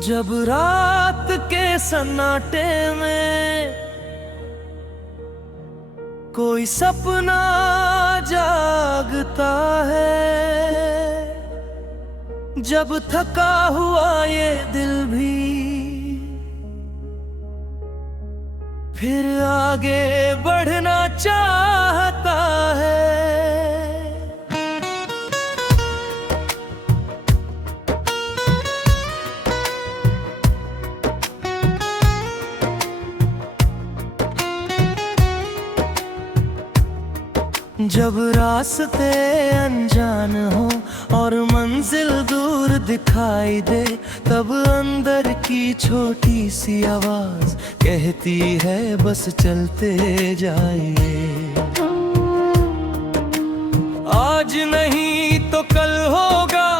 जब रात के सन्नाटे में कोई सपना जागता है, जब थका हुआ ये दिल भी फिर आगे बढ़ना चाहता है। जब रास्ते अनजान हो और मंजिल दूर दिखाई दे, तब अंदर की छोटी सी आवाज कहती है बस चलते जाइए। आज नहीं तो कल होगा,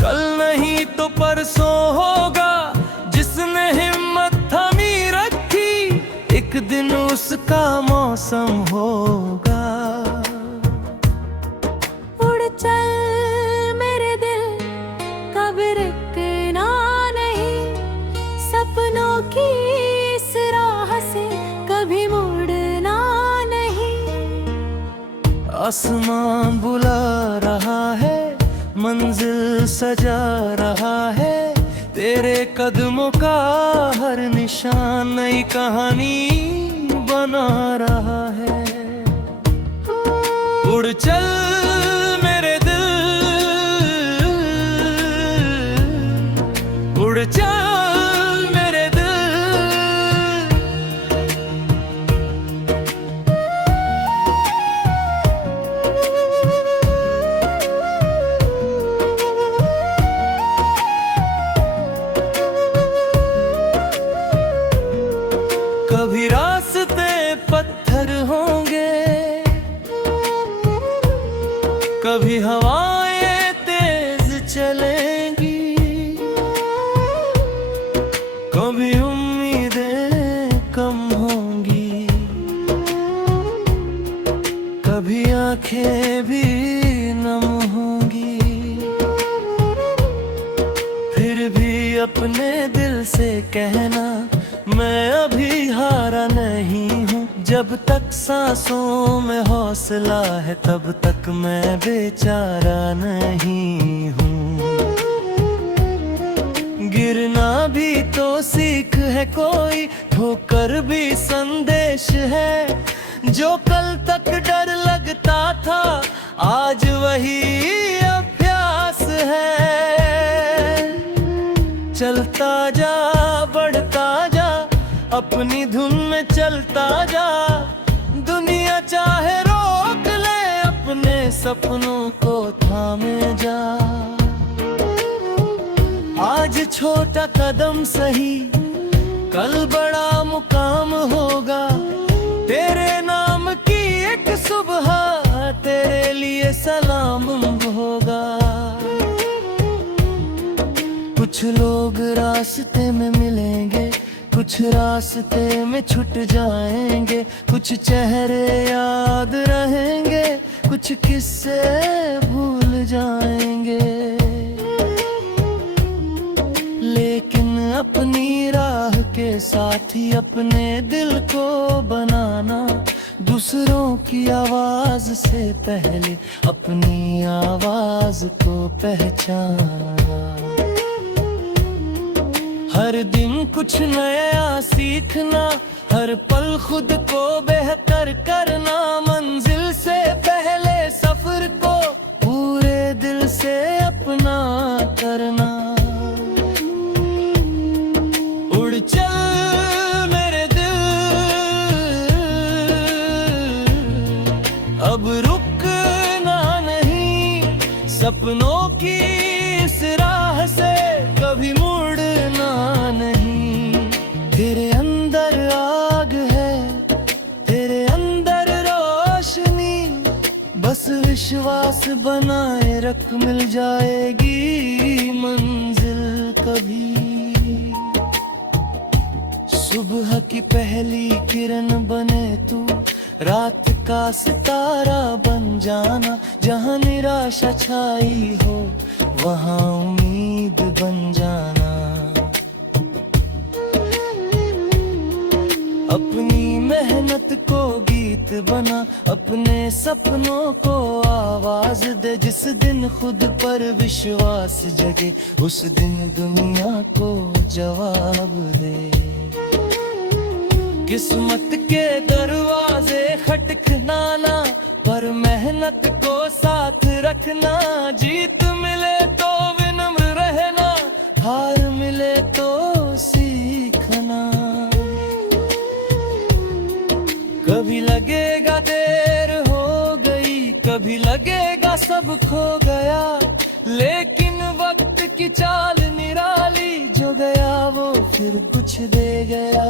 कल नहीं तो परसों होगा। जिसने हिम्मत थामी रखी, एक दिन उसका मौसम होगा। चल मेरे दिल, कभी रुकना नहीं, सपनों की इस राह से कभी मुड़ना नहीं। आसमां बुला रहा है, मंजिल सजा रहा है, तेरे कदमों का हर निशान नई कहानी बना रहा है। उड़ चल उड़ चल मेरे दिल। कभी रास्ते पत्थर होंगे, कभी हवाएं तेज चलेंगी, कभी उम्मीदें कम होंगी, कभी आंखें भी नम होंगी। फिर भी अपने दिल से कहना, मैं अभी हारा नहीं हूँ। जब तक सांसों में हौसला है, तब तक मैं बेचारा नहीं हूँ। गिरना भी तो सीख है कोई, ठोकर भी संदेश है। जो कल तक डर लगता था, आज वही अभ्यास है। चलता जा, बढ़ता जा, अपनी धुन में चलता जा। दुनिया चाहे रोक ले, अपने सपनों को थामे जा। आज छोटा कदम सही, कल बड़ा मुकाम होगा। तेरे नाम की एक सुबह तेरे लिए सलाम होगा। कुछ लोग रास्ते में मिलेंगे, कुछ रास्ते में छूट जाएंगे। कुछ चेहरे याद रहेंगे, कुछ किस्से भूल जाएंगे। लेकिन अपनी राह के साथ ही अपने दिल को बनाना, दूसरों की आवाज से पहले अपनी आवाज को पहचाना। हर दिन कुछ नया सीखना, हर पल खुद को बेहतर करना। मंजिल से पहले सफर को पूरे दिल से अपना करना। उड़ चल मेरे दिल, अब रुकना नहीं, सपनों की इस राह से कभी मुड़ना नहीं। तेरे अंदर आग है, तेरे अंदर रोशनी, बस विश्वास बनाए रख, मिल जाएगी मंजिल कभी। सुबह की पहली किरण बने तू, रात का सितारा बन जाना। जहाँ निराशा छाई हो, वहाँ उम्मीद बन जाना। अपनी मेहनत को गीत बना, अपने सपनों को आवाज दे। जिस दिन खुद पर विश्वास जगे, उस दिन दुनिया को जवाब दे। किस्मत के दरवाजे खटखटाना, पर मेहनत को साथ रखना। जीत मिले तो विनम्र रहना, हार मिले तो सीखना। कभी लगेगा देर हो गई, कभी लगेगा सब खो गया, लेकिन वक्त की चाल निराली, जो गया वो फिर कुछ दे गया।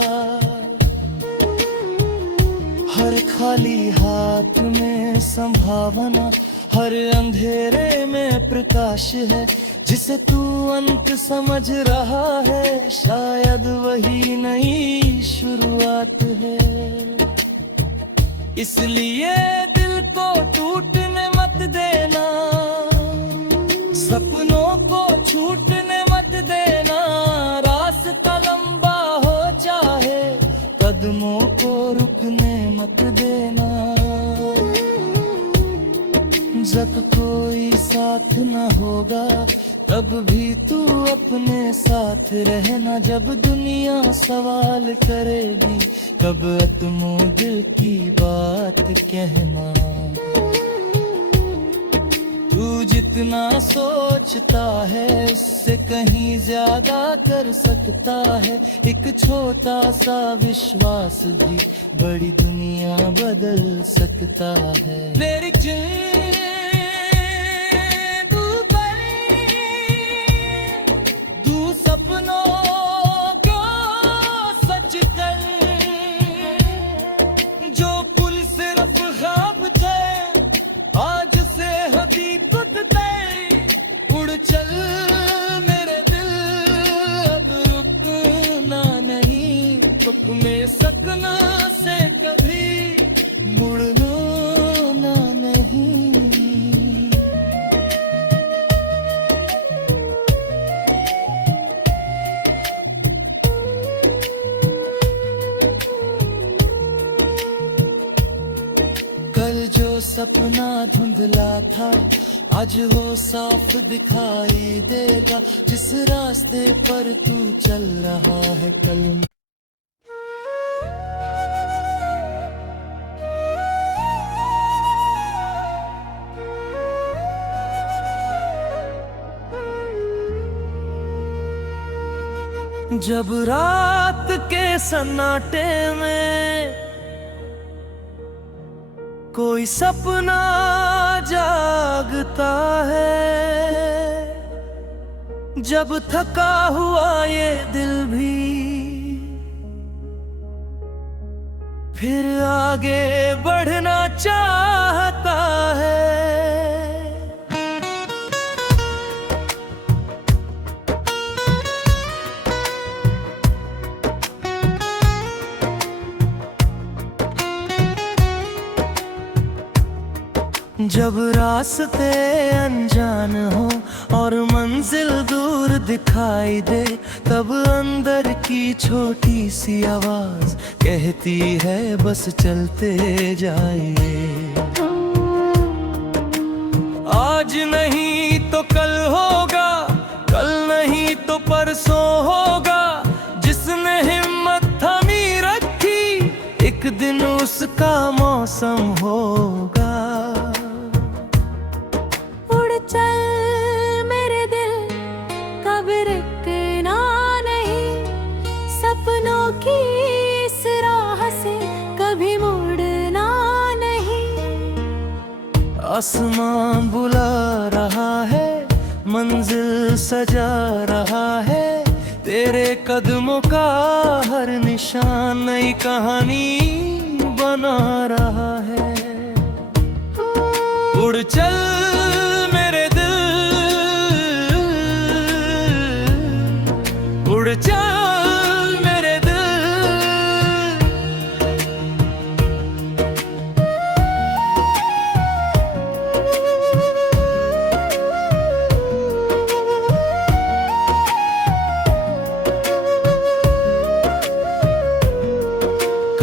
हर खाली हाथ में संभावना, हर अंधेरे में प्रकाश है। जिसे तू अंत समझ रहा है, शायद वही नई शुरुआत है। इसलिए दिल को टूटने मत देना, सपनों को छूटने मत देना। रास्ता लंबा हो चाहे, कदमों को रुकने मत देना। जब कोई साथ न होगा, तब भी तू अपने साथ रहना। जब दुनिया सवाल करेगी, तब तुम दिल की बात कहना। तू जितना सोचता है, उससे कहीं ज्यादा कर सकता है। एक छोटा सा विश्वास भी बड़ी दुनिया बदल सकता है। मेरी सपनों को सच कर, जो पुल सिर्फ ख्वाब थे, आज से हकीकत उड़ चल मेरे दिल, अब रुकना नहीं। रुक में सकना से कभी मुड़ना नहीं। कल जो सपना धुंधला था, आज वो साफ दिखाई देगा। जिस रास्ते पर तू चल रहा है कल। जब रात के सन्नाटे में कोई सपना जागता है, जब थका हुआ ये दिल भी फिर आगे बढ़ना चाहता है। जब रास्ते अनजान हो और मंजिल दूर दिखाई दे, तब अंदर की छोटी सी आवाज कहती है बस चलते जाइए। आज नहीं तो कल होगा, कल नहीं तो परसों होगा। जिसने हिम्मत थामी रखी, एक दिन उसका मौसम होगा। चल मेरे दिल, कभी रुकना नहीं। सपनों की इस राह से कभी मुड़ना नहीं। आसमां बुला रहा है, मंजिल सजा रहा है। तेरे कदमों का हर निशान नई कहानी बना रहा है। उड़ चल मेरे दिल, उड़ चल मेरे दिल।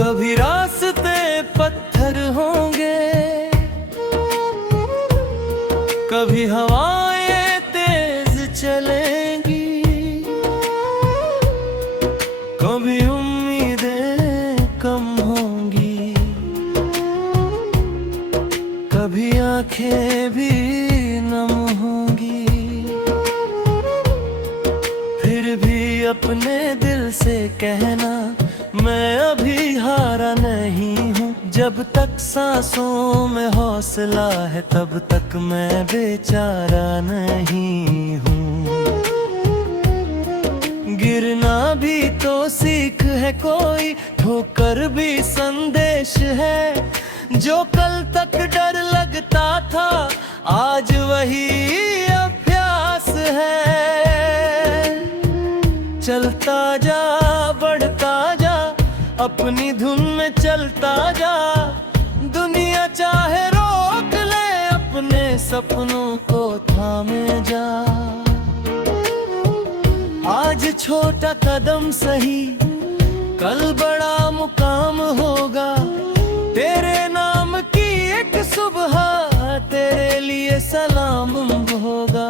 कभी रास्ते पत्थर होंगे, कभी हवाएं तेज चलेंगी, कभी उम्मीदें कम होंगी, कभी आंखें भी नम होंगी। फिर भी अपने दिल से कहना, मैं अभी हारा नहीं हूँ। जब तक सांसों में हौसला है तब तक मैं बेचारा नहीं हूँ। गिरना भी तो सीख है कोई, ठोकर भी संदेश है। जो कल तक डर लगता था आज वही अभ्यास है। चलता जा बढ़ता जा अपनी धुन में चलता जा, दुनिया चाहे रोक ले अपने सपनों को थामे जा। आज छोटा कदम सही कल बड़ा मुकाम होगा, तेरे नाम की एक सुबह तेरे लिए सलाम होगा।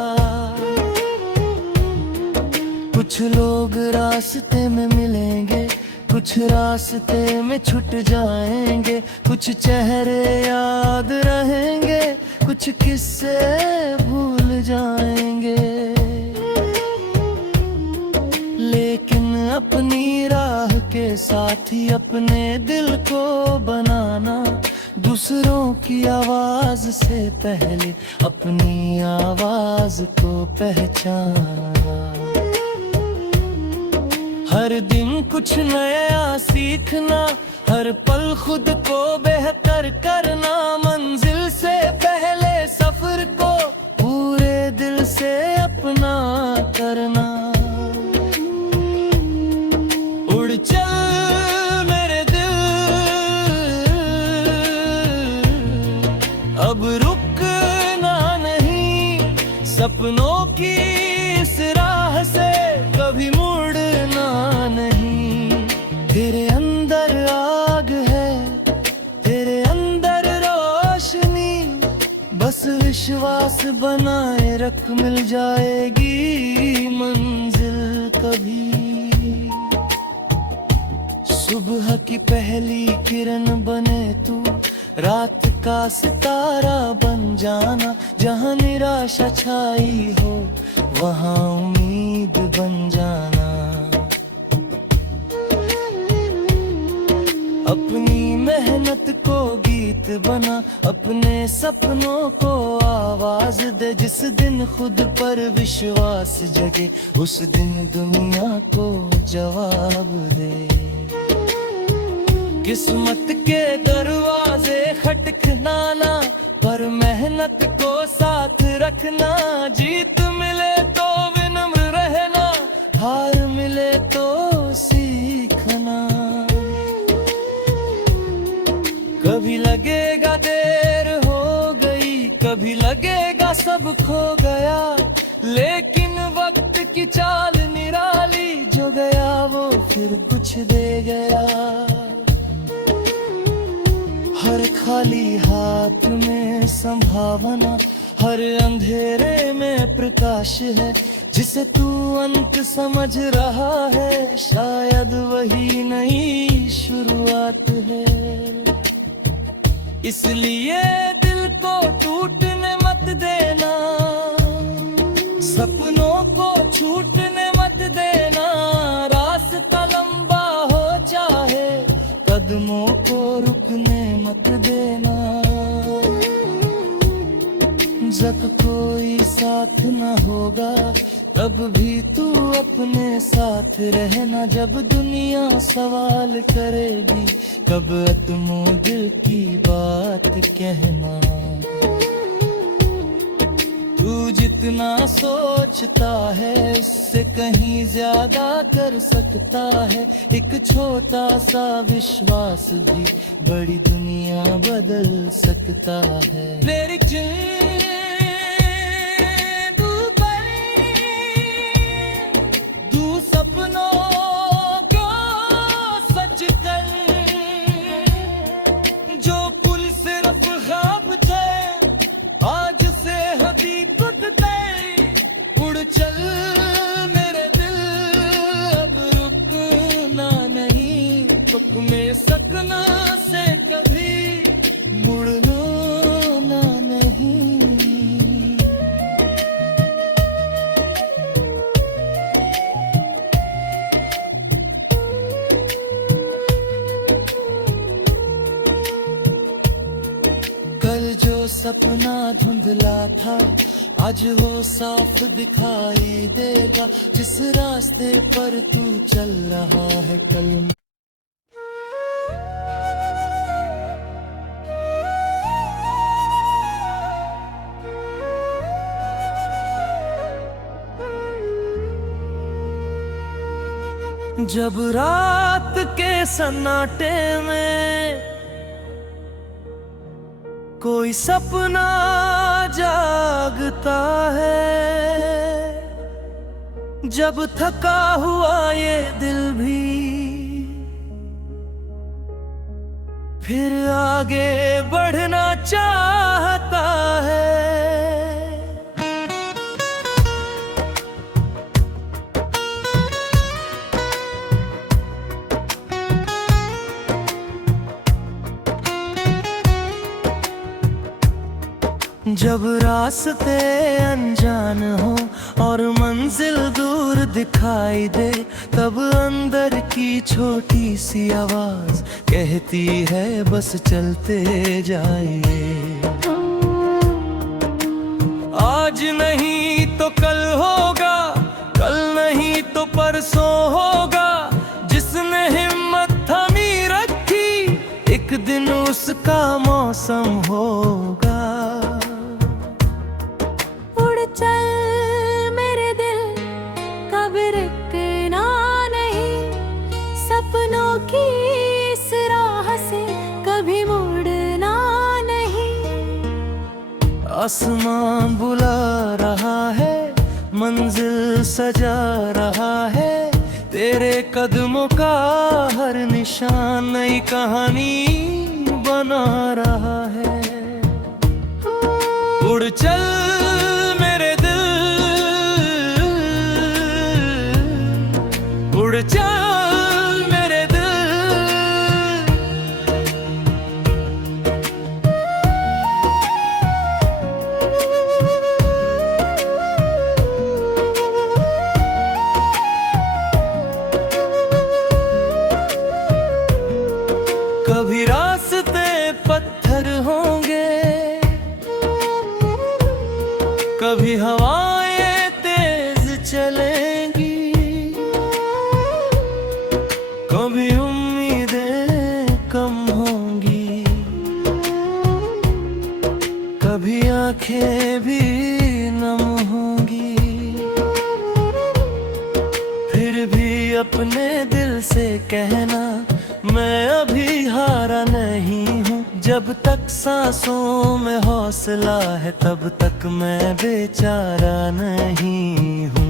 कुछ लोग रास्ते में मिलेंगे, कुछ रास्ते में छूट जाएंगे, कुछ चेहरे याद रहेंगे, कुछ किस्से भूल जाएंगे। लेकिन अपनी राह के साथ ही अपने दिल को बनाना, दूसरों की आवाज से पहले अपनी आवाज को पहचाना। हर दिन कुछ नया सीखना, हर पल खुद को बेहतर करना, मंजिल से पहले सफर को पूरे दिल से अपना करना। उड़ चल मेरे दिल, अब रुकना नहीं, सपनों की इस राह से कभी मुड़ना नहीं। तेरे अंदर आग है, तेरे अंदर रोशनी, बस विश्वास बनाए रख मिल जाएगी मंजिल कभी। सुबह की पहली किरण बने तू, रात का सितारा बन जाना। जहाँ निराशा छाई हो वहाँ उम्मीद बन जाना। अपनी मेहनत को गीत बना, अपने सपनों को आवाज दे। जिस दिन खुद पर विश्वास जगे उस दिन दुनिया को जवाब दे। किस्मत के दरवाजे खटखनाना, पर मेहनत को साथ रखना। जीत मिले तो विनम्र रहना, हार मिले तो सीखना। कभी लगेगा देर हो गई, कभी लगेगा सब खो गया, लेकिन वक्त की चाल निराली, जो गया वो फिर कुछ दे गया। हर खाली हाथ में संभावना, हर अंधेरे में प्रकाश है। जिसे तू अंत समझ रहा है, शायद वही नई शुरुआत है। इसलिए दिल को टूटने मत देना, सपनों को छूटने मत देना। रास्ता लंबा हो चाहे, कदमों को रुकने मत देना। जब कोई साथ न होगा तब भी तू अपने साथ रहना। जब दुनिया सवाल करेगी तब तुम दिल की बात कहना। तू जितना सोचता है उससे कहीं ज्यादा कर सकता है। एक छोटा सा विश्वास भी बड़ी दुनिया बदल सकता है। मेरी सपनों को सच कर, अपने सपना से कभी मुड़ना ना नहीं। कल जो सपना धुंधला था आज वो साफ दिखाई देगा। जिस रास्ते पर तू चल रहा है कल जब रात के सन्नाटे में कोई सपना जागता है, जब थका हुआ ये दिल भी फिर आगे बढ़ना चाहता है। जब रास्ते अनजान हो और मंजिल दूर दिखाई दे, तब अंदर की छोटी सी आवाज कहती है बस चलते जाइए। आज नहीं तो कल होगा, कल नहीं तो परसों होगा। जिसने हिम्मत थमी रखी एक दिन उसका मौसम होगा। चल मेरे दिल कभी रुकना नहीं, सपनों की इस राह से कभी मुड़ना नहीं। आसमां बुला रहा है, मंजिल सजा रहा है, तेरे कदमों का हर निशान नई कहानी बना रहा है। उड़ चल उड़ चल मेरे दिल। कभी रास्ते पत्थर होंगे, कभी हवाएं तेज चलेंगी, कभी उम्मीदें कम होंगी, कभी आंखें भी नम होंगी। फिर भी अपने दिल से कहना मैं अभी हारा नहीं हूँ। जब तक सांसों में हौसला है तब तक मैं बेचारा नहीं हूँ।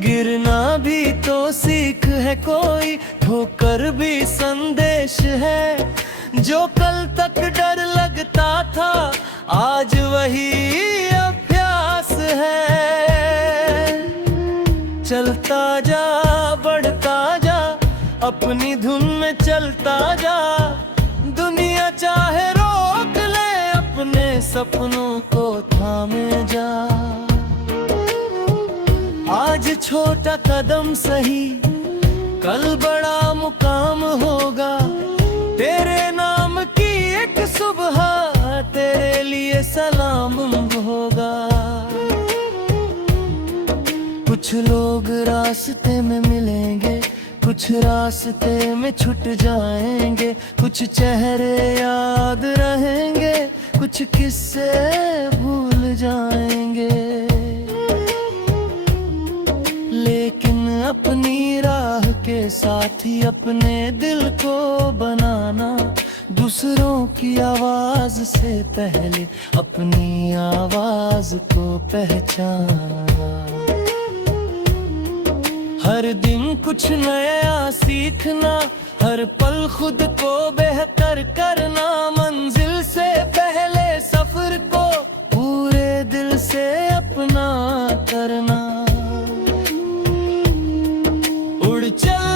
गिरना भी तो सीख है कोई, ठोकर भी संदेश है। जो कल तक डर लगता था आज वही अभ्यास है। चलता जा बढ़ता जा अपनी धुन में चलता जा। दुनिया चाहे रोक ले अपने सपनों को थामे जा। आज छोटा कदम सही कल बड़ा मुकाम होगा। तेरे नाम की एक सुबह तेरे लिए सलाम होगा। कुछ लोग रास्ते में मिलेंगे, कुछ रास्ते में छूट जाएंगे। कुछ चेहरे याद रहेंगे, कुछ किस्से भूल जाएंगे। लेकिन अपनी राह के साथ ही अपने दिल को बनाना, दूसरों की आवाज से पहले अपनी आवाज को पहचानना। हर दिन कुछ नया सीखना, हर पल खुद को बेहतर करना। मंजिल से पहले सफर को पूरे दिल से अपना करना। उड़ चल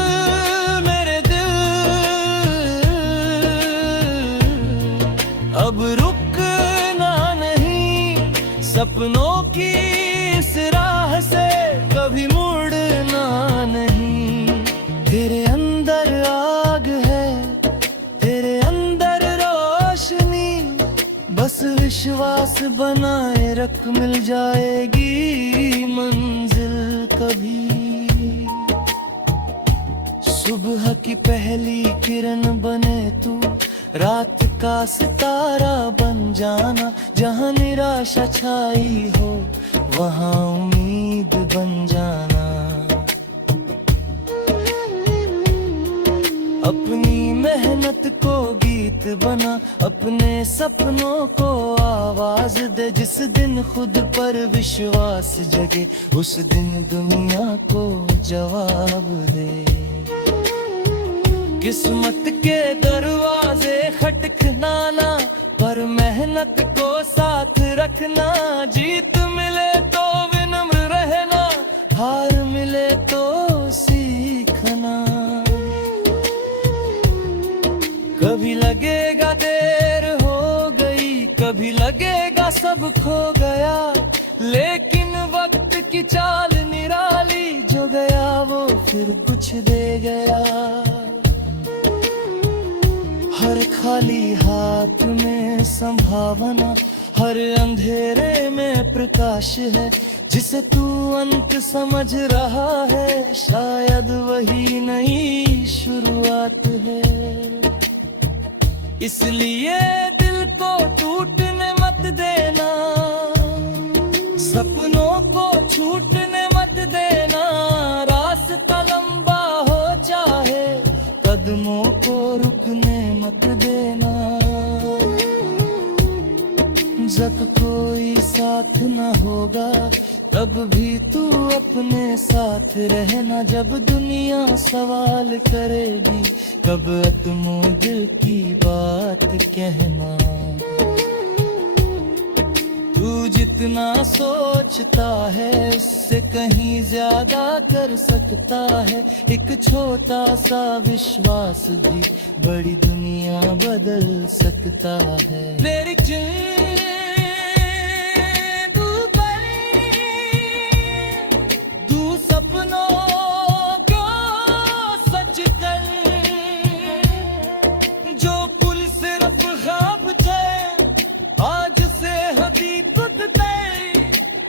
सपनों की इस राह से कभी मुड़ना नहीं। तेरे अंदर आग है, तेरे अंदर रोशनी, बस विश्वास बनाए रख, मिल जाएगी मंजिल कभी। सुबह की पहली किरण बने तू, रात का सितारा बन जाना। जहाँ निराशा छाई हो वहाँ उम्मीद बन जाना। अपनी मेहनत को गीत बना, अपने सपनों को आवाज दे। जिस दिन खुद पर विश्वास जगे, उस दिन दुनिया को जवाब दे। किस्मत के दरवाजे खटखनाना, पर मेहनत को साथ रखना। जीत मिले तो विनम्र रहना, हार मिले तो सीखना। कभी लगेगा देर हो गई, कभी लगेगा सब खो गया, लेकिन वक्त की चाल निराली, जो गया वो फिर कुछ दे गया। हर खाली हाथ में संभावना, हर अंधेरे में प्रकाश है। जिसे तू अंत समझ रहा है, शायद वही नई शुरुआत है। इसलिए दिल को टूटने मत देना, सपनों को छूटने मत देना। रास्ता लंबा हो चाहे, कदमों को रुकने मत देना। जब कोई साथ न होगा, तब भी तू अपने साथ रहना। जब दुनिया सवाल करेगी, कब तुम दिल की बात कहना। तू जितना सोचता है, उससे कहीं ज्यादा कर सकता है। एक छोटा सा विश्वास भी बड़ी दुनिया बदल सकता है। तेरी तू सपनों को सच कर, जो कुल सिर्फ ख्वाब थे, आज से हकीकत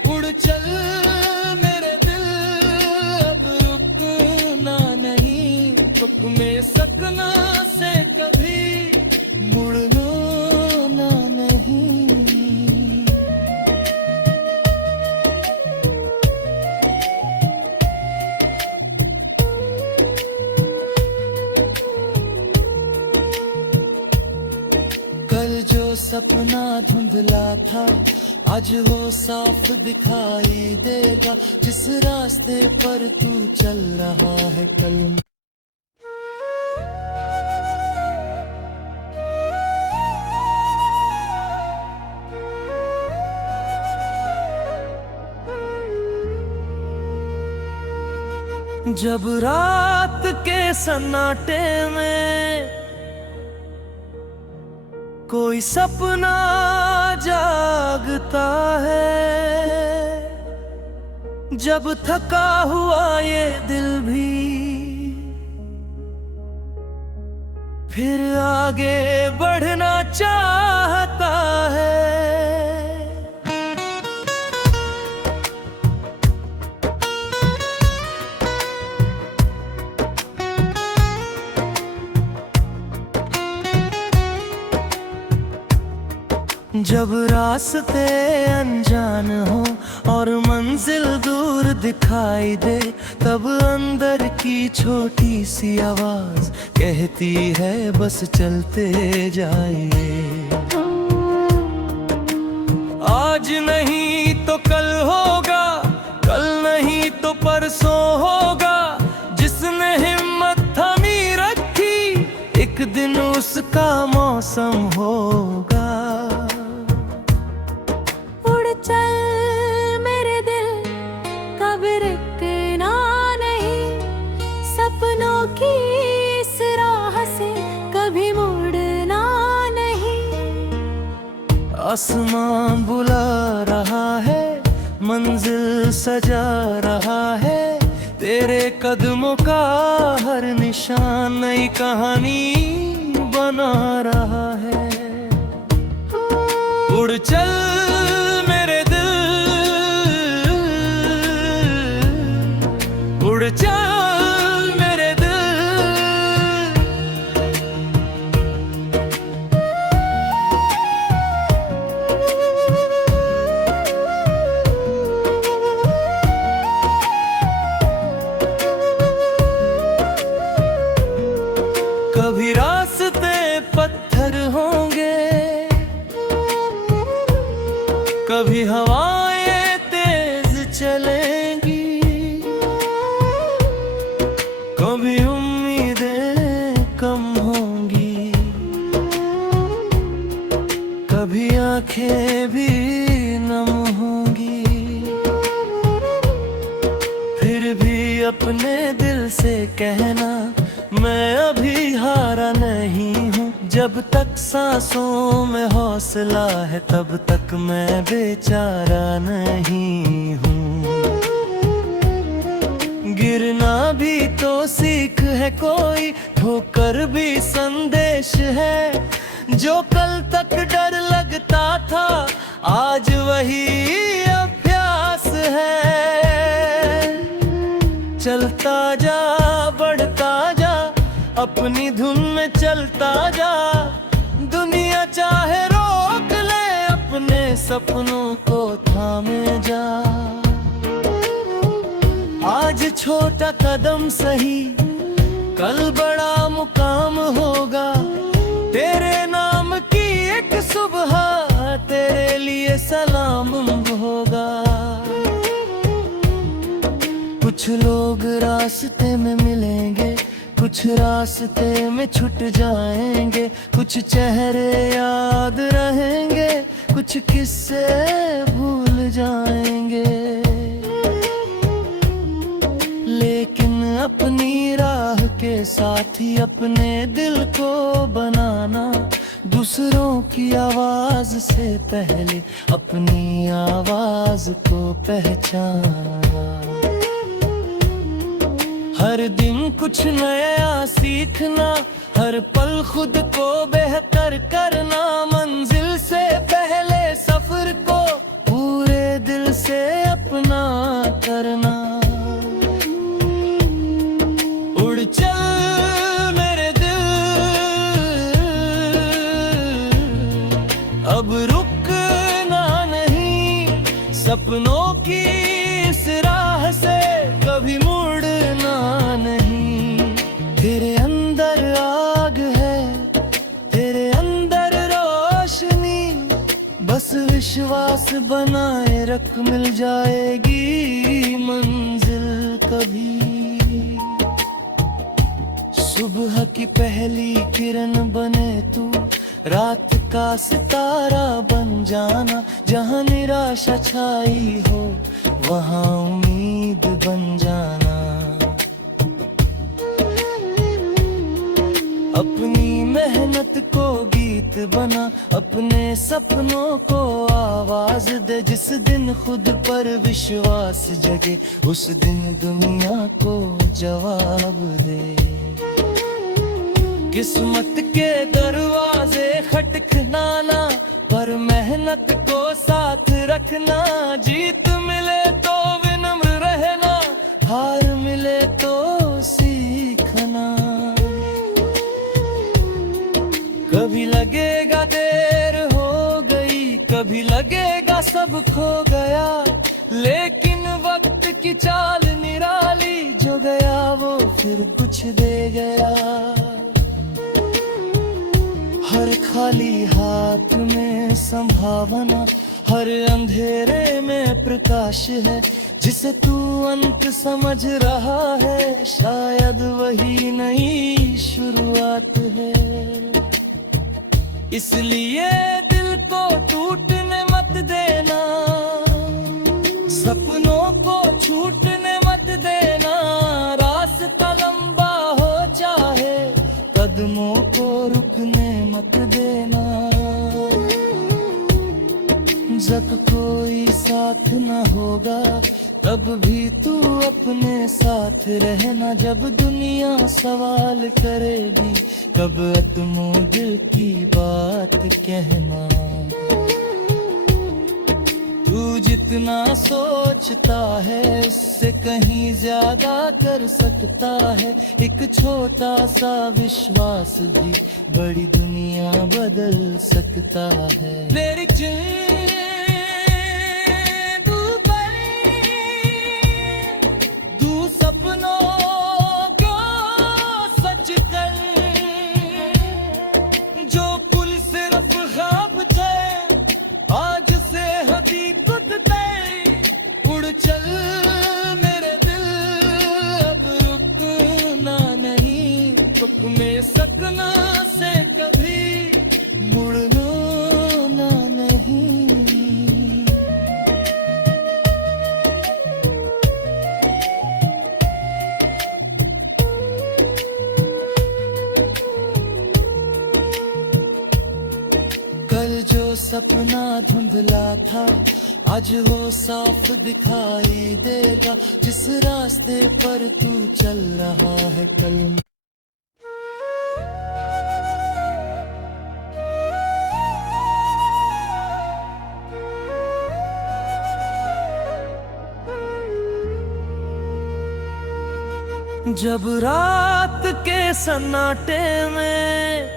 उड़ चल मेरे दिल, अब रुकना नहीं। रुक में सकना से कभी मुड़ना नहीं। कल जो सपना धुंधला था, आज वो साफ दिखाई देगा। जिस रास्ते पर तू चल रहा है कल। जब रात के सन्नाटे में कोई सपना जागता है, जब थका हुआ ये दिल भी फिर आगे बढ़ना चाहता है। जब रास्ते अनजान हो और मंजिल दूर दिखाई दे, तब अंदर की छोटी सी आवाज कहती है बस चलते जाइए। आज नहीं तो कल होगा, कल नहीं तो परसों होगा। जिसने हिम्मत थमी रखी, एक दिन उसका मौसम होगा। चल मेरे दिल, कभी रुकना नहीं। सपनों की इस राह से कभी मुड़ना नहीं। आसमां बुला रहा है, मंजिल सजा रहा है, तेरे कदमों का हर निशान नई कहानी बना रहा है। उड़ चल मेरे दिल, उड़ चल मेरे दिल। कभी रास्ते पत्थर होंगे, कभी हवाएं तेज चलेंगी, कभी उम्मीदें कम होंगी, कभी आंखें भी नम होंगी। फिर भी अपने दिल से कहना, मैं अभी हारा नहीं हूँ। जब तक सांसों में हौसला है, तब तक मैं बेचारा नहीं हूँ। गिरना भी तो सीख है कोई, ठोकर भी संदेश है। जो कल तक डर लगता था, आज वही अभ्यास है। चलता जा, बढ़ता जा, अपनी धुन में चलता जा। दुनिया चाहे रोक ले, अपने सपनों को थामे जा। आज छोटा कदम सही, कल बड़ा मुकाम होगा। तेरे नाम की एक सुबह तेरे लिए सलाम होगा। कुछ लोग रास्ते में मिलेंगे, कुछ रास्ते में छूट जाएंगे, कुछ चेहरे याद रहेंगे, कुछ किस्से भूल जाएंगे। लेकिन अपनी राह के साथ ही अपने दिल को बनाना, दूसरों की आवाज से पहले अपनी आवाज को पहचाना। हर दिन कुछ नया सीखना, हर पल खुद को बेहतर करना। मंजिल से पहले सफर को पूरे दिल से अपना करना। उड़ चल मेरे दिल, अब रुकना नहीं। सपनों की इस राह से कभी मुड़ना नहीं। तेरे अंदर आग है, तेरे अंदर रोशनी, बस विश्वास बनाए रख, मिल जाएगी मंजिल कभी। सुबह की पहली किरण बने तू, रात का सितारा बन जाना। जहाँ निराशा छाई हो, वहाँ उम्मीद बन जाना। अपनी मेहनत को गीत बना, अपने सपनों को आवाज दे। जिस दिन खुद पर विश्वास जगे, उस दिन दुनिया को जवाब दे। किस्मत के दरवाजे खटखनाना, पर मेहनत को साथ रखना। जीत मिले तो विनम्र रहना, हार मिले तो सीखना। कभी लगेगा देर हो गई, कभी लगेगा सब खो गया, लेकिन वक्त की चाल निराली, जो गया वो फिर कुछ दे गया। हर खाली हाथ में संभावना, हर अंधेरे में प्रकाश है। जिसे तू अंत समझ रहा है, शायद वही नई शुरुआत है। इसलिए दिल को टूटने मत देना, सपनों को छूटने मत देना। रास्ता लंबा हो चाहे, कदमों को रुकने मत देना। जब कोई साथ न होगा तब भी तू अपने साथ रहना। जब दुनिया सवाल करेगी तब तुम दिल की बात कहना। तू जितना सोचता है उससे कहीं ज्यादा कर सकता है। एक छोटा सा विश्वास भी बड़ी दुनिया बदल सकता है। मेरी तू सपनों को सच कर, जो पुल सिर्फ ख्वाब थे आज से हकीकत तय। उड़ चल मेरे दिल अब रुकना नहीं, रुक में सकना से कभी मुड़ना नहीं। कल जो सपना धुंधला था आज वो साफ दिखाई देगा। जिस रास्ते पर तू चल रहा है कल जब रात के सन्नाटे में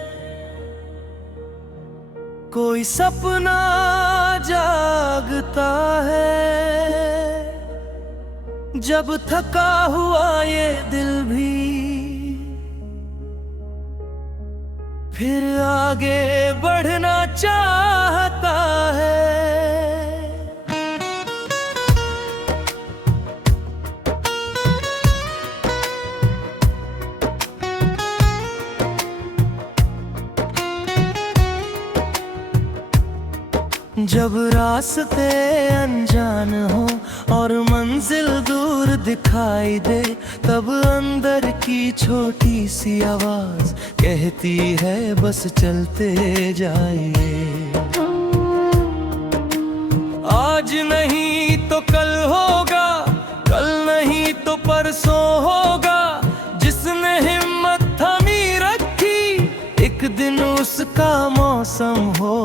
कोई सपना जागता है, जब थका हुआ ये दिल भी फिर आगे बढ़ना चाहता है। जब रास्ते अनजान हो और मंजिल दूर दिखाई दे तब अंदर की छोटी सी आवाज कहती है बस चलते जाइए। आज नहीं तो कल होगा, कल नहीं तो परसों होगा। जिसने हिम्मत थमी रखी एक दिन उसका मौसम हो